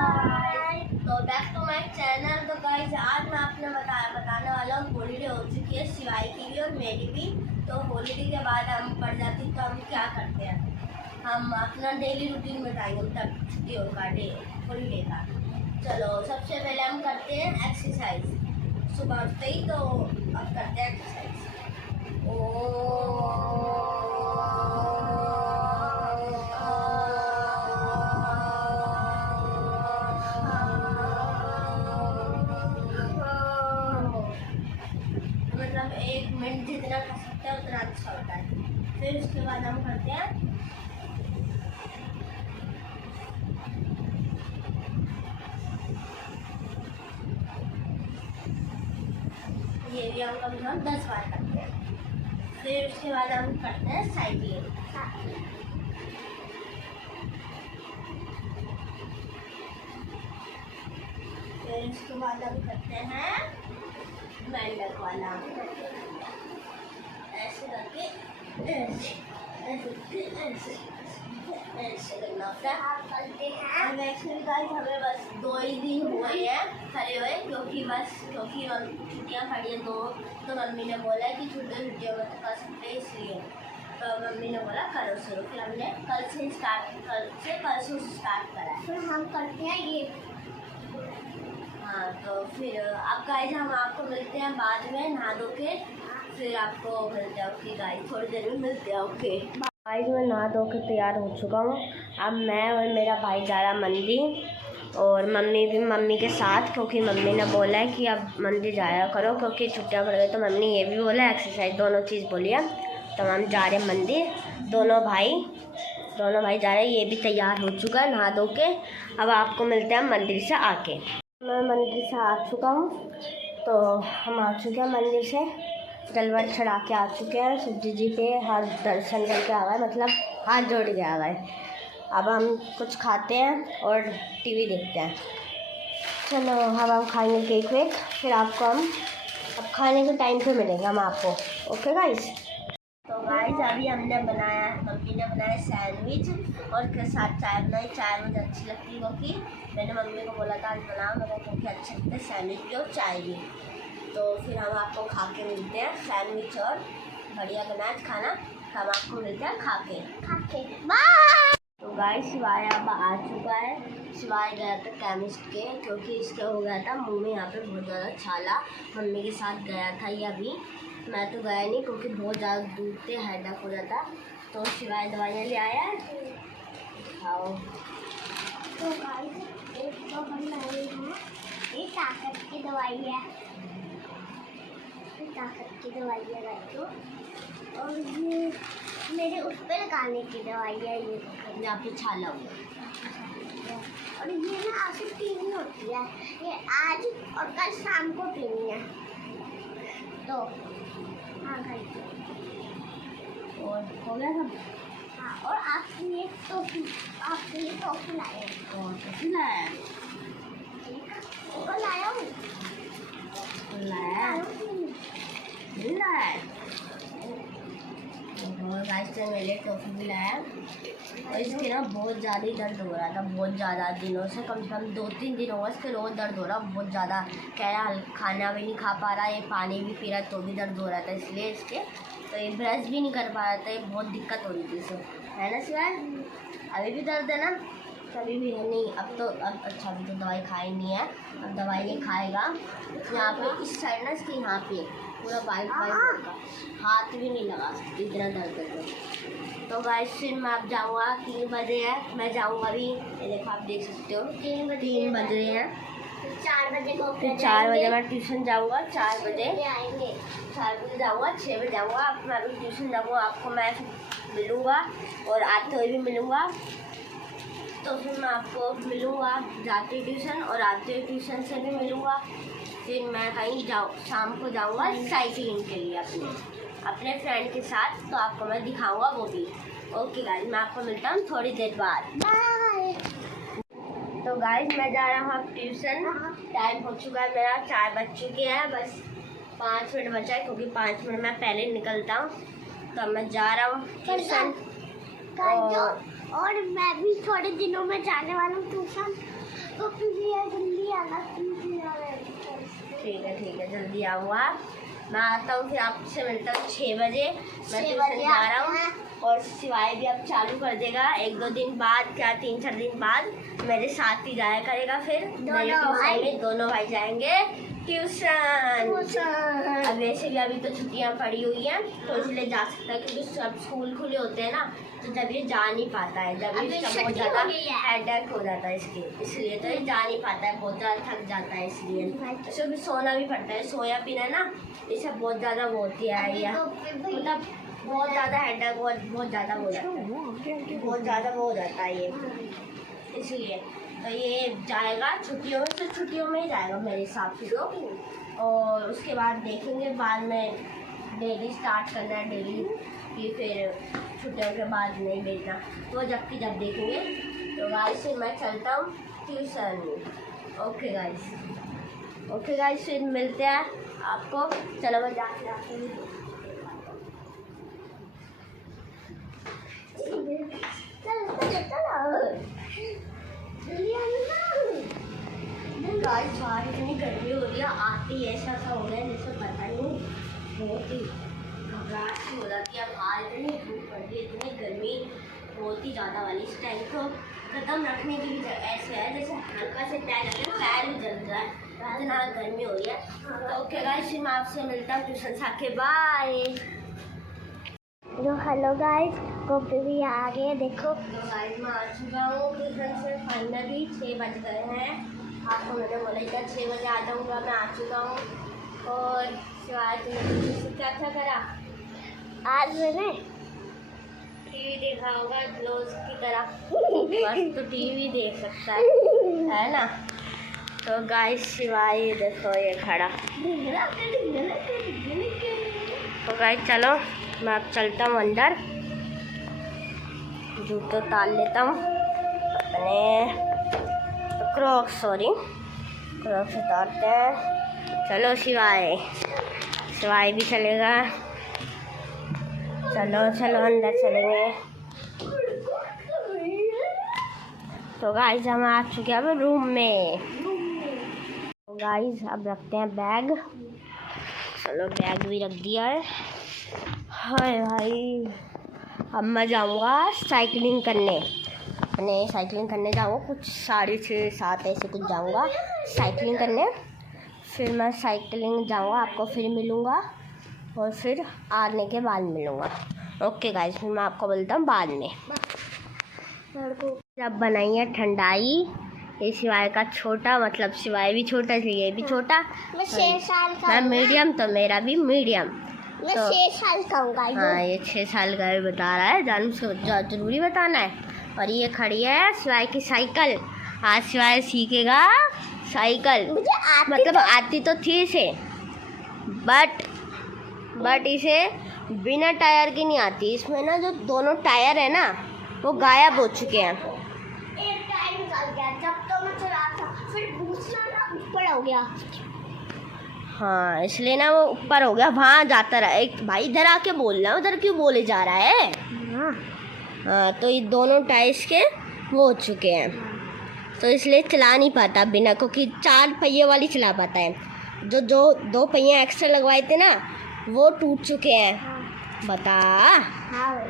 तो back to my channel. तो guys आज मैं आपने बताने वाला हूँ हॉलीडे हो चुकी है शिवाई की भी और मेरी भी। तो हॉलीडे के बाद हम पढ़ जाती तो हम क्या करते हैं, हम अपना डेली रूटीन बताएंगे तब छुट्टियों का हॉलीडे का। चलो सबसे पहले हम करते हैं एक्सरसाइज। सुबह उठते ही तो अब करते हैं एक्सरसाइज। मतलब 1 मिनट जितना कर सकते हैं उतना अच्छा होता है। फिर उसके बाद हम करते हैं ये भी हम कम से कम 10 बार करते हैं। फिर उसके बाद हम करते हैं साइकिलिंग। फिर उसके बाद हम करते हैं मेंढक वाला, ऐसे करके ऐसे ऐसे ऐसे ऐसे करना होता है। अब एक्सरसाइज हमें बस 2 ही दिन हुए हैं करे हुए, क्योंकि छुट्टियाँ पड़ी हैं तो मम्मी ने बोला कि छुट्टियों में तो कर सकते हैं, इसलिए तो मम्मी ने बोला करो शुरू। फिर हमने कल से स्टार्ट करा है। फिर हम करते हैं ये। हाँ तो फिर अब गाइस हम आपको मिलते हैं बाद में नहा धो के। फिर आपको मिलते हैं, ओके गाइस, थोड़ी देर में मिलते हैं। ओके गाइस, मैं नहा धो के तैयार हो चुका हूँ। अब मैं और मेरा भाई जा रहा मंदिर और मम्मी भी मम्मी के साथ, क्योंकि मम्मी ने बोला है कि अब मंदिर जाया करो क्योंकि छुट्टियाँ पड़ गई। तो मम्मी ने ये भी बोला एक्सरसाइज दोनों चीज़ बोली है। तो हम जा रहे हैं मंदिर, दोनों भाई जा रहे हैं। ये भी तैयार हो चुका है नहा धो के। अब आपको मिलते हैं मंदिर से आके। मैं मंदिर से आ चुका हूँ, तो हम आ चुके हैं मंदिर से, जलवा चढ़ा के आ चुके हैं। शिव जी पे हाथ दर्शन करके आ गए, मतलब हाथ जोड़ के आ गए। अब हम कुछ खाते हैं और टीवी देखते हैं। चलो अब हम खाएंगे केक वेक, फिर आपको हम अब खाने के टाइम पे मिलेंगे हम आपको। Okay guys. तो गाइस अभी मम्मी ने बनाया सैंडविच और के साथ चाय बनाई। चाय मुझे अच्छी लगती है क्योंकि मैंने मम्मी को बोला था आज बनाओ, मेरे को क्योंकि अच्छे लगते हैं सैंडविच भी और चाय भी। तो फिर हम आपको खा के मिलते हैं, सैंडविच और बढ़िया बनाया खाना। हम आपको मिलते हैं खा के बाय। तो गाइस शिवाय अब आ चुका है। शिवाय गया था केमिस्ट के, क्योंकि इसके हो गया था मुँह में यहाँ पे बहुत ज़्यादा छाला। मम्मी के साथ गया था ये अभी, मैं तो गया नहीं क्योंकि बहुत ज़्यादा दूर से हेडेक हो जाता। तो शिवाय दवाइयाँ ले आया है, खाओ। तो गाइस एक तो हम लाए हैं, ये ताकत की दवाई है, ताकत की दवाई है बच्चों। और ये मेरे उस पर लगाने की दवाई है, ये यहाँ पे छाला हुआ। और ये ना ऐसे पीनी होती है, ये आज और कल शाम को पीनी है। तो हाँ खाइए और हो गया सब। हाँ और आपके लिए टॉफी लाए हैं। और टॉफी लाया है और लाया हूँ और गाइस से मेरे टॉफी भी लाया। और इसके ना बहुत ज़्यादा दर्द हो रहा था, बहुत ज़्यादा दिनों से, कम से कम 2-3 दिन हो गए इसके रोज़ दर्द हो रहा बहुत ज़्यादा। कह रहा खाना भी नहीं खा पा रहा, ये पानी भी पी रहा तो भी दर्द हो रहा था इसलिए इसके। तो ये ब्रश भी नहीं कर पा रहा था, ये बहुत दिक्कत हो रही थी इसे, है ना शिवाय? अभी भी दर्द है ना? कभी भी है नहीं अब तो। अब अच्छा अभी तो दवाई खाई नहीं है, अब दवाई नहीं खाएगा। यहाँ पे इस साइड ना इसके यहाँ पे पूरा वाइट होगा, हाथ भी नहीं लगा सकती इतना दर्द है। तो गाइस फिर मैं अब जाऊँगा, 3 बजे है, मैं जाऊँगा अभी। ये देखो आप देख सकते हो 3 बज रहे हैं। 4 बजे को फिर 4 बजे मैं ट्यूशन जाऊँगा। 4 बजे आएंगे, 4 बजे जाऊँगा, 6 बजे जाऊँगा। अब मैं अभी ट्यूशन जाऊँगा, आपको मैं मिलूँगा और आते हुए भी मिलूँगा। तो फिर मैं आपको मिलूँगा जाते ट्यूशन और आते ट्यूशन से भी मिलूँगा। फिर मैं कहीं शाम को जाऊँगा साइकिलिंग के लिए अपने फ्रेंड के साथ, तो आपको मैं दिखाऊँगा वो भी। ओके गाइस, मैं आपको मिलता हूँ थोड़ी देर बाद, बाय। तो गाइस मैं जा रहा हूँ अब ट्यूशन, टाइम हो चुका है मेरा, 4 बज चुके हैं, बस 5 मिनट बचा है क्योंकि 5 मिनट मैं पहले निकलता हूँ। तो मैं जा रहा हूँ ट्यूशन और मैं भी थोड़े दिनों में जाने वाला हूँ ट्यूशन। जल्दी आना। ठीक है जल्दी आऊँगा। मैं आता हूँ फिर आपसे मिलता हूँ 6 बजे। मैं ट्यूशन जा रहा हूँ और शिवाय भी अब चालू कर देगा 1-2 दिन बाद, क्या 3-4 दिन बाद मेरे साथ ही जाया करेगा। फिर दोनों भाई जाएंगे ट्यूशन। अब वैसे भी अभी तो छुट्टियां पड़ी हुई हैं तो इसलिए जा सकता है, क्योंकि सब स्कूल खुले होते हैं ना, तो जब ये जा नहीं पाता है, जब इसका बहुत ज़्यादा हेडेक हो जाता है इसलिए तो ये जा नहीं पाता है, बहुत ज़्यादा थक जाता है, इसलिए इसे भी सोना भी पड़ता है। सोया पीना ना इसे बहुत ज़्यादा वो होती है, या मतलब बहुत ज़्यादा हेडेक बहुत ज़्यादा हो जाता है, बहुत ज़्यादा वो हो जाता है ये, इसलिए तो ये जाएगा छुट्टियों में, तो छुट्टियों में ही जाएगा मेरे हिसाब से तो। और उसके बाद देखेंगे बाद में डेली स्टार्ट करना है डेली, कि फिर छुट्टियों के बाद नहीं भेजना, तो जबकि जब देखेंगे। तो गाइस फिर मैं चलता हूँ ट्यूशन। ओके गाइस फिर मिलते हैं आपको। चलो मैं जाते गाइस बाहर इतनी गर्मी हो रही है, आती ऐसा सा हो गया जैसे पता नहीं, बहुत ही घबराहट सी हो जाती है। बाहर इतनी धूप पड़ रही है, इतनी गर्मी बहुत ही ज़्यादा वाली। इस टाइम को कदम रखने की भी जगह ऐसे है जैसे हल्का से पैर लगे पैर भी जल रहा है, इतना गर्मी हो रही है। तो ओके गाइस फिर मैं आपसे मिलता हूँ ट्यूशन से आके। बाय। हेलो गाइस, कॉपी भी आ गए देखो। तो गाइस मैं आ चुका हूँ ट्यूशन से, फाइनली 6 बज गए हैं। आपको मैंने बोला था 6 बजे आ जाऊँगा, मैं आ चुका हूँ। और शिवाय तुमने क्या करा आज? मैंने टीवी देखा होगा ब्लाउज की तरह, बस तो टीवी देख सकता है ना। तो गाइस शिवाय देखो ये खड़ा। तो गाइस चलो मैं अब चलता हूँ अंदर, जूते उतार लेता हूँ अपने, क्रॉक्स उतारते हैं। चलो शिवाय भी चलेगा। चलो अंदर चलेंगे। तो गाइस हम आ चुके हैं रूम में। तो गाइस अब रखते हैं बैग। चलो बैग भी रख दिया है। हाय भाई अब मैं जाऊँगा साइकिलिंग करने जाऊँगा, कुछ 6:30-7 ऐसे कुछ जाऊँगा साइकिलिंग करने। फिर मैं साइकिलिंग जाऊँगा, आपको फिर मिलूँगा और फिर आने के बाद मिलूँगा। ओके गाइस फिर मैं आपको बोलता हूँ बाद में। जब बनाई है ठंडाई, ये शिवाय का छोटा, मतलब शिवाय भी छोटा है, ये भी छोटा, मैं 6 साल का, मैं मीडियम, तो मेरा भी मीडियम, मैं तो 6 साल का हूँ। हाँ ये 6 साल का भी बता रहा है, जानू जरूरी बताना है। और ये खड़ी है शिवाय की साइकिल। आज शिवाय सीखेगा साइकिल, मतलब आती तो थी इसे, बट इसे बिना टायर की नहीं आती। इसमें ना जो दोनों टायर है ना वो गायब हो चुके हैं। एक टायर निकल गया जब तो मैं चला था, फिर दूसरा ना ऊपर हो गया। हाँ इसलिए ना वो ऊपर हो गया, वहाँ जाता रहा। एक भाई इधर आके बोल रहा है, उधर क्यों बोले जा रहा है। हाँ तो ये दोनों टायर्स के वो हो चुके हैं, तो इसलिए चला नहीं पाता बिना, क्योंकि 4 पहिए वाली चला पाता है। जो 2 पहिए एक्स्ट्रा लगवाए थे ना वो टूट चुके हैं। बता। हाँ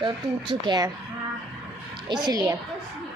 तो टूट चुके हैं। इसलिए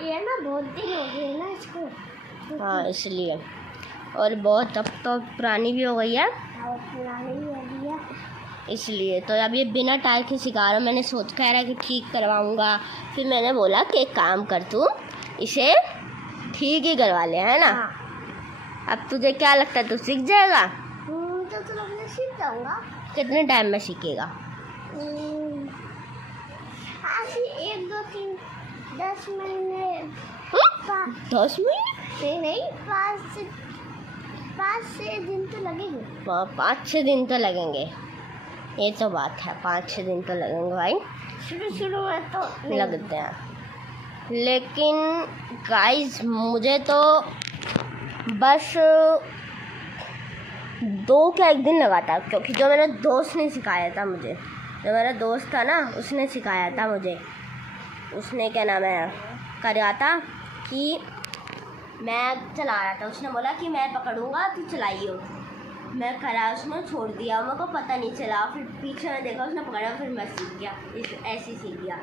ये ना बहुत दिन हो गए ना इसको। हाँ इसलिए, और बहुत अब तो पुरानी भी हो गई है, इसलिए। तो अब ये बिना टायर के सिखा रहा हूँ। मैंने सोच कह रहा कि ठीक करवाऊँगा, फिर मैंने बोला कि एक काम कर, तू इसे ठीक ही करवा ले, है ना। अब तुझे क्या लगता है तू सीख जाएगा? तो मैं सीख जाऊँगा। कितने टाइम में सीखेगा? 1, 2, 3, 10 महीने। 10 महीने? नहीं 5-6 दिन तो लगेंगे। 5-6 दिन तो लगेंगे, ये तो बात है। 5-6 दिन तो लगेंगे भाई, शुरू में तो लगते हैं। लेकिन गाइस मुझे तो बस 1 दिन लगा था, क्योंकि जो मेरा दोस्त ने सिखाया था मुझे, जो मेरा दोस्त था ना उसने सिखाया था मुझे। उसने क्या नाम है, कर रहा था कि मैं चला रहा था, उसने बोला कि मैं पकड़ूंगा तू चलाइयो, मैं करा, उसने छोड़ दिया, मेरे को पता नहीं चला, फिर पीछे में देखा उसने पकड़ा, फिर मैं सीख गया, ऐसे सीख गया।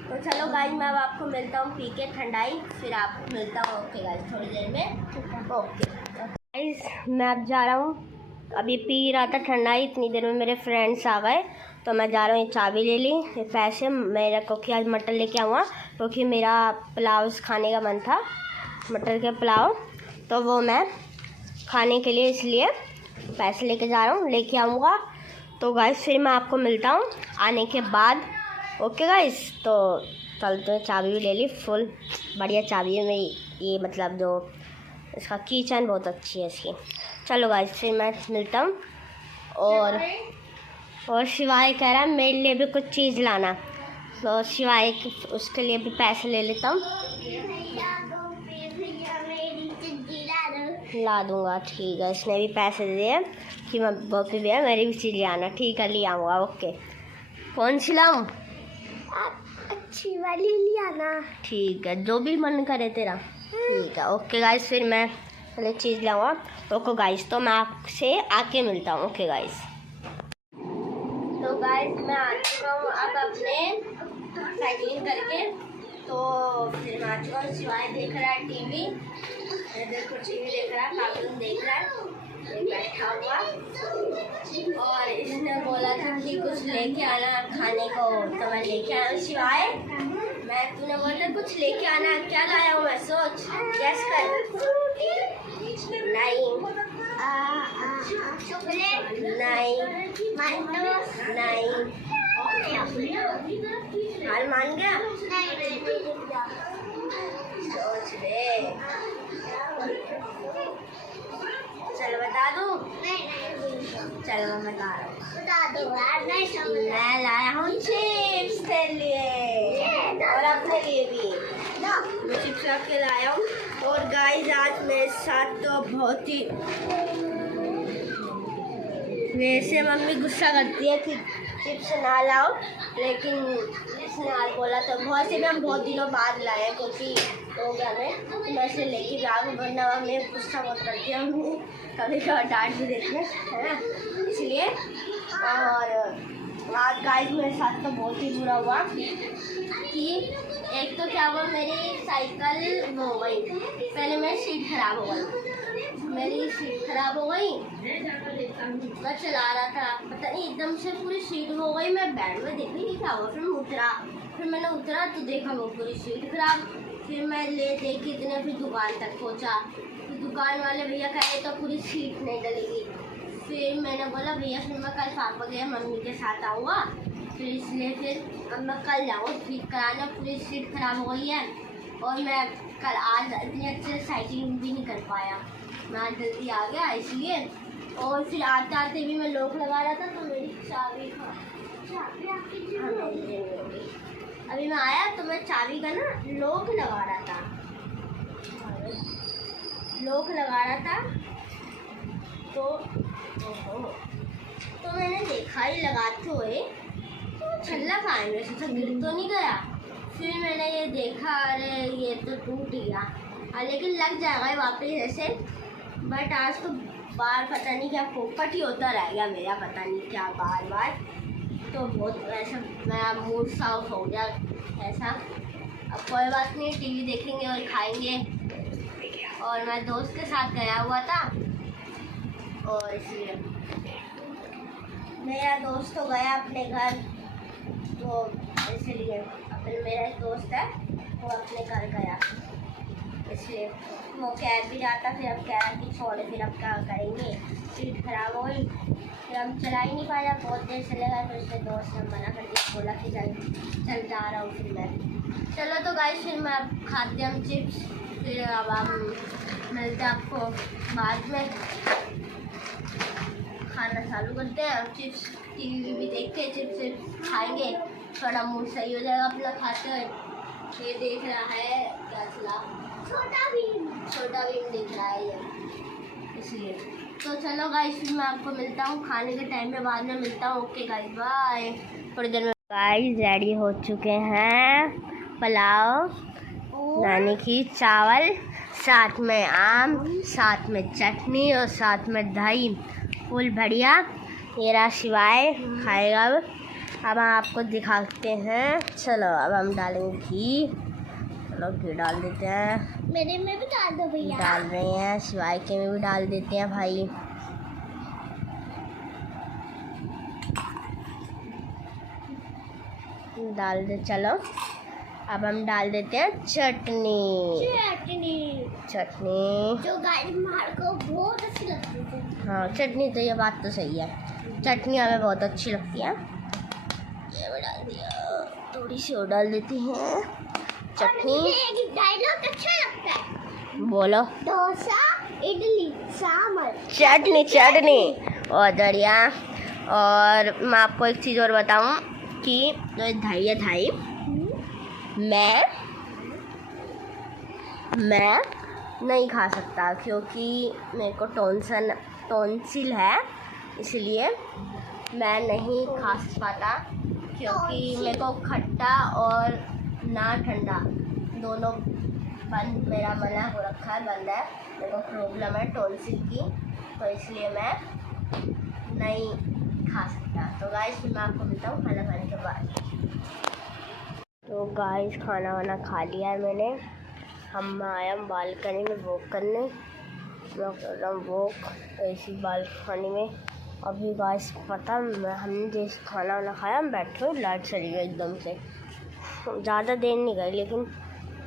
तो चलो गाइस मैं अब आपको मिलता हूँ पी के ठंडाई, फिर आपको मिलता हूँ। ओके गाइस थोड़ी देर में। ओके गाइस मैं अब जा रहा हूँ, अभी पी रहा था ठंडाई, इतनी देर में मेरे फ्रेंड्स आ गए तो मैं जा रहा हूँ। ये चाबी ले ली, ये पैसे मेरा, क्योंकि आज मटन लेके आऊँगा, क्योंकि मेरा पुलाव खाने का मन था, मटर के पुलाव, तो वो मैं खाने के लिए इसलिए पैसे लेके जा रहा हूँ, लेके आऊँगा। तो गाइस फिर मैं आपको मिलता हूँ आने के बाद। ओके गाइस तो चलते हैं, चाबी भी ले ली, फुल बढ़िया चाबी है मेरी, ये मतलब जो इसका की चैन बहुत अच्छी है इसकी। चलो गाइस फिर मैं मिलता हूँ। और शिवाय कह रहा है मेरे लिए भी कुछ चीज़ लाना, तो शिवाय उसके लिए भी पैसे ले लेता हूँ, ला दूँगा। ठीक है इसने भी पैसे दे दिए कि मैं बॉपी भैया मेरी भी चीज़ ले आना। ठीक है ले आऊँगा। ओके कौन सी लाऊँ? अच्छी वाली ले आना। ठीक है जो भी मन करे तेरा। ठीक है ओके गाइस फिर मैं पहले चीज़ लाऊंगा। ओके गाइस तो मैं आपसे आके मिलता हूँ। ओके गाइस तो गाइस मैं आ चुका हूँ अब अपने साइकिलिंग करके, तो फिर मैं आ चुका हूँ। शिवाय देख रहा है टीवी, देखो टीवी देख रहा है, कार्टून देख रहा है, बैठा हुआ, और इसने बोला था कि कुछ लेके आना खाने को, तो मैं लेके आया हूँ। शिवाय तूने बोला कुछ लेके आना, क्या लाया हूँ मैं? सोच, गैस कर। नहीं चॉकलेट, नहीं नहीं, हाल मान गया? सोच ले, चलो बता दूँ? चलो मैं बता रहा हूँ, मैं लाया हूँ चिप्स तेरे लिए और अपने लिए भी, मैं चिप्स रख के लाया हूँ। और गाइस आज मेरे साथ तो बहुत ही, वैसे मम्मी गुस्सा करती है कि चिप्स ना लाओ, लेकिन इसने आज बोला तो बहुत से भी हम बहुत दिनों बाद लाए, क्योंकि हो गया मैं तो मैं इसे लेके भी आ गई, वरना मम्मी गुस्सा बहुत करती है, मम्मी कभी कभी डांट भी देती है ना, इसलिए। और आज गाइस मेरे साथ तो बहुत ही बुरा हुआ कि एक तो क्या हुआ, मेरी साइकिल वो हो गई, पहले मेरी सीट खराब हो गई, मेरी सीट खराब हो गई, मैं चला रहा था, पता नहीं एकदम से पूरी सीट हो गई, मैं बैठ में देखी नहीं क्या हुआ, फिर मैंने उतरा तो देखा वो पूरी सीट खराब, फिर मैं ले देखी इतने, फिर दुकान तक पहुंचा, फिर दुकान वाले भैया कहे तो पूरी सीट नहीं डलेगी, फिर मैंने बोला भैया फिर मैं कल पापा गया मम्मी के साथ आऊँगा, फिर इसलिए फिर अब मैं कल जाऊँ ठीक कराने, पूरी सीट खराब हो गई है, और मैं कल आज इतनी अच्छे से साइकिलिंग भी नहीं कर पाया, मैं आज जल्दी आ गया इसलिए। और फिर आते आते भी मैं लॉक लगा रहा था, तो मेरी चाबी अभी मैं आया तो मैं चाबी का ना लॉक लगा रहा था, तो मैंने देखा ही लगाते हुए तो छल्ला कहाँ है, वैसे तो गिर तो नहीं गया, फिर मैंने ये देखा अरे ये तो टूट गया, लेकिन लग जाएगा वापस ऐसे, बट आज तो बार पता नहीं क्या पोपट ही होता रह गया मेरा, पता नहीं क्या बार, तो बहुत ऐसा मेरा मूड साफ हो गया ऐसा। अब कोई बात नहीं, टीवी देखेंगे और खाएंगे, और मैं दोस्त के साथ गया हुआ था, और इसलिए मेरा दोस्त तो गया अपने घर, तो इसलिए अपने मेरा एक दोस्त है वो अपने घर गया, इसलिए वो कह भी रहा था, फिर अब कह रहा कि छोड़े फिर अब क्या करेंगे, सीट खराब हो गई, फिर हम चला ही नहीं पाया, बहुत देर चले गए, फिर उसके दोस्त ने मना कर दिया, बोला कि चल जा रहा हूँ फिर मैं। चलो तो गाइस फिर मैं अब खाते हम चिप्स, फिर अब हम मिलते हैं आपको बाद में, खाना चालू करते हैं, चिप्स टीवी भी देखते हैं, चिप्स खाएंगे, थोड़ा मूड सही हो जाएगा अपना खाते हुए। ये देख रहा है क्या चला, छोटा भीम देख रहा है ये, इसलिए। तो चलो गाइस फिर मैं आपको मिलता हूँ खाने के टाइम में, बाद में मिलता हूँ। Okay guys bye. थोड़ी देर में गाइस रेडी हो चुके हैं पुलाव नानी की चावल, साथ में आम, साथ में चटनी और साथ में दही, फुल बढ़िया। मेरा शिवाय खाएगा। अब हम आपको दिखाते हैं। चलो अब हम डालेंगे घी। चलो घी डाल देते हैं। मेरे में भी डाल दो भैया। डाल रहे हैं, शिवाय के में भी डाल देते हैं भाई। डाल दे। चलो अब हम डाल देते हैं चटनी। जो गाइस हमारे को बहुत अच्छी लगती है। हाँ चटनी तो, ये बात तो सही है, चटनी हमें बहुत अच्छी लगती है। ये भी डाल दिया, थोड़ी सी और डाल देती हैं चटनी। एक डायलॉग अच्छा लगता है, बोलो। डोसा, इडली, सांभर, चटनी और बढ़िया। और मैं आपको एक चीज़ और बताऊं कि जो दही है, दही मैं नहीं खा सकता, क्योंकि मेरे को टॉन्सिल है, इसलिए मैं नहीं खा पाता। क्योंकि मेरे को खट्टा और ना ठंडा दोनों बंद, मेरा मना हो रखा है, बंद है। मेरे को प्रॉब्लम है टॉन्सिल की, तो इसलिए मैं नहीं खा सकता। तो गाइस मैं आपको मिलता हूँ खाना खाने के बाद। तो गाइस खाना वाना खा लिया है मैंने। हम आए हम बालकनी में वॉक करने। मैं कर रहा हूँ वॉक ऐसी बालकनी में। अभी गाइस पता हमने जैसे खाना वाना खाया, हम बैठे हुए, लाइट चली गई एकदम से। ज़्यादा देर नहीं गई, लेकिन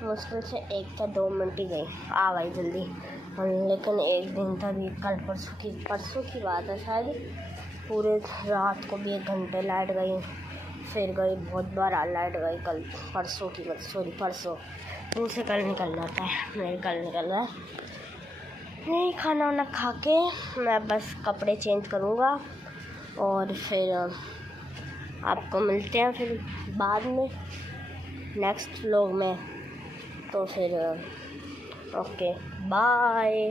मुश्किल से 1 या 2 मिनट ही गई, आ गई जल्दी। लेकिन एक दिन तभी कल परसों की बात है शायद, पूरे रात को भी 1 घंटे लाइट गई, फिर गई, बहुत बार लाइट गई। कल परसों की बात, सॉरी परसों, मुँह से कल निकल जाता है, मेरे कल निकल रहा है। नहीं, खाना वाना खा के मैं बस कपड़े चेंज करूँगा और फिर आपको मिलते हैं फिर बाद में नेक्स्ट व्लॉग में। तो फिर ओके बाय।